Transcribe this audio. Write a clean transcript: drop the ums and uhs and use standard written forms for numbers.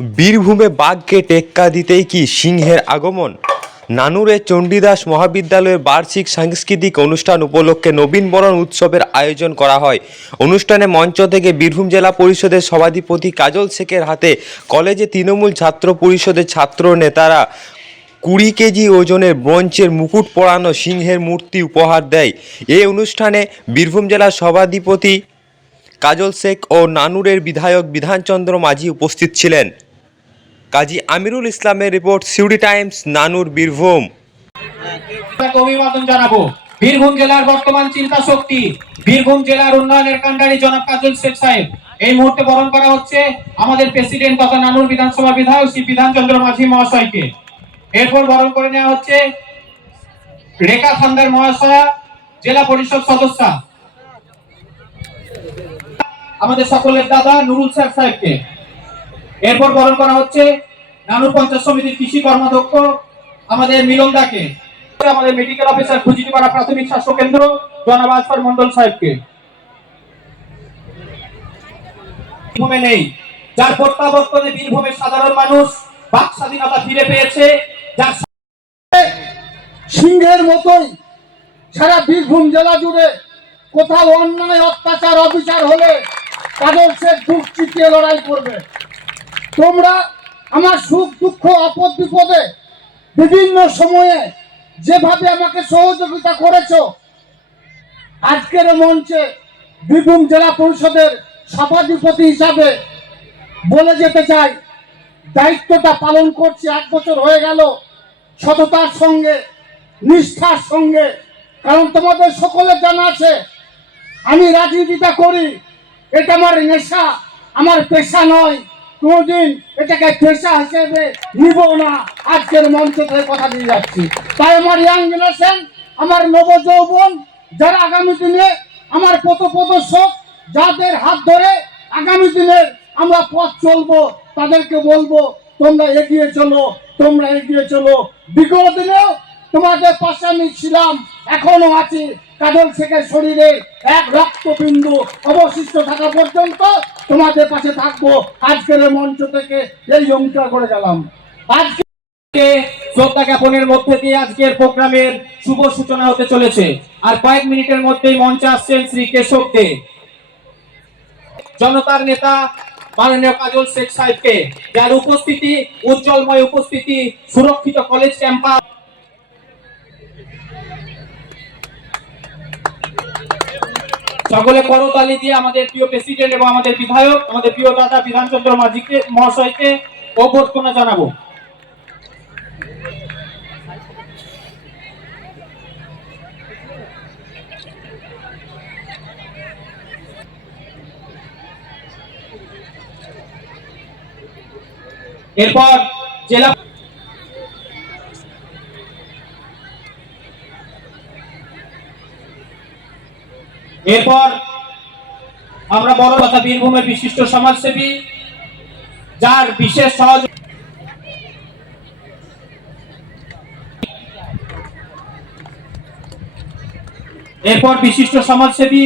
বীরভূমে বাঘকে টেক্কা দিতেই কি সিংহের আগমন? নানুরে চণ্ডীদাস মহাবিদ্যালয়ের বার্ষিক সাংস্কৃতিক অনুষ্ঠান উপলক্ষে নবীনবরণ উৎসবের আয়োজন করা হয়। অনুষ্ঠানে মঞ্চ থেকে বীরভূম জেলা পরিষদের সভাধিপতি কাজল শেখের হাতে কলেজে তৃণমূল ছাত্র পরিষদের ছাত্র নেতারা 20 কেজি ওজনের ব্রোঞ্জের মুকুট পরানো সিংহের মূর্তি উপহার দেয়। এই অনুষ্ঠানে বীরভূম জেলার সভাধিপতি কাজল শেখ ও নানুরের বিধায়ক বিধানচন্দ্র মাঝি উপস্থিত ছিলেন। কাজী আমিরুল ইসলামের রিপোর্ট, সিউড়ি টাইমস, নানুর, বীরভূম। অভিবাদন জানাবো বীরভূম জেলার বর্তমান চিন্তা শক্তি, বীরভূম জেলার উন্নয়নের কাণ্ডারি জনাব কাজল শেখ সাহেব। এই মুহূর্তে বরণ করা হচ্ছে আমাদের প্রেসিডেন্ট তথা নানুর বিধানসভা বিধায়ক শ্রী বিধানচন্দ্র মাঝি মহাশয়কে। এরপর বরণ করে নেওয়া হচ্ছে রেখা থান্দার মহাশয়া, জেলা পরিষদ সদস্য, আমাদের সকলের দাদা নুরুল সাহেবকে। এরপর বরণ করা হচ্ছে নানুর পঞ্চায়েত সমিতির কৃষি কর্মাধ্যক্ষ আমাদের মিলন দাকে, আমাদের মেডিকেল অফিসার খুজিটিপাড়া প্রাথমিক স্বাস্থ্য কেন্দ্র জনাব আসফার মন্ডল সাহেবকে। বীরভূমে নেই, যার প্রত্যাবর্তনে বীরভূমের সাধারণ মানুষ বাক স্বাধীনতা ফিরে পেয়েছে, যার সিংহের মতোই সারা বীরভূম জেলা জুড়ে কোথাও অন্যায় অত্যাচার অবিচার হলে তাদের সে দুঃখ চিতিয়ে লড়াই করবে। তোমরা আমার সুখ দুঃখ আপদ বিপদে বিভিন্ন সময়ে যেভাবে আমাকে সহযোগিতা করেছো, আজকের মঞ্চে বীরভূম জেলা পরিষদের সভাধিপতি হিসাবে বলে যেতে চাই, দায়িত্বটা পালন করছি 8 বছর হয়ে গেল, সততার সঙ্গে, নিষ্ঠার সঙ্গে। কারণ তোমাদের সকলের জানা আছে আমি রাজনীতিটা করি, এটা আমার নেশা, আমার পেশা নয়। কোনদিন এটাকে পেশা হিসেবে নিব না। আজকের মঞ্চ থেকে কথা দিয়ে যাচ্ছি। তাই আমার ইয়াং জেনারেশন, আমার নবযৌবন, যারা আগামী দিনে আমার পথপ্রদর্শক, যাদের হাত ধরে আগামী দিনের আমরা পথ চলবো, তাদেরকে বলবো তোমরা এগিয়ে চলো, তোমরা এগিয়ে চলো। বিগত দিনেও তোমাদের পাশে আমি ছিলাম, এখনো আছি। কাজল শেখের শরীরে এক রক্তবিন্দু অবশিষ্ট থাকা পর্যন্ত তোমাদের পাশে থাকবো। আজকের মঞ্চ থেকে এই অঙ্গীকার করে গেলাম। আজকে শ্রদ্ধা জ্ঞাপনের মধ্যে দিয়ে আজকের প্রোগ্রামের শুভ সূচনা হতে চলেছে। আর কয়েক মিনিটের মধ্যেই মঞ্চে আসছেন শ্রী কেশব দে, জনতার নেতা মাননীয় কাজল শেখ সাহেবকে, যার উপস্থিতি, উজ্জ্বলময় উপস্থিতি, সুরক্ষিত কলেজ ক্যাম্পাস। সকলে করতালি দিয়ে আমাদের প্রিয় প্রেসিডেন্ট এবং আমাদের বিধায়ক, আমাদের প্রিয় দাদা বিধানচন্দ্র মাঝিকে মহাশয়কে অভ্যর্থনা জানাবো। এরপর জেলা এরপর আমরা বড় কথা বীরভূমের বিশিষ্ট সমাজসেবী, যার বিশেষ সহযোগিতা, এরপর বিশিষ্ট সমাজসেবী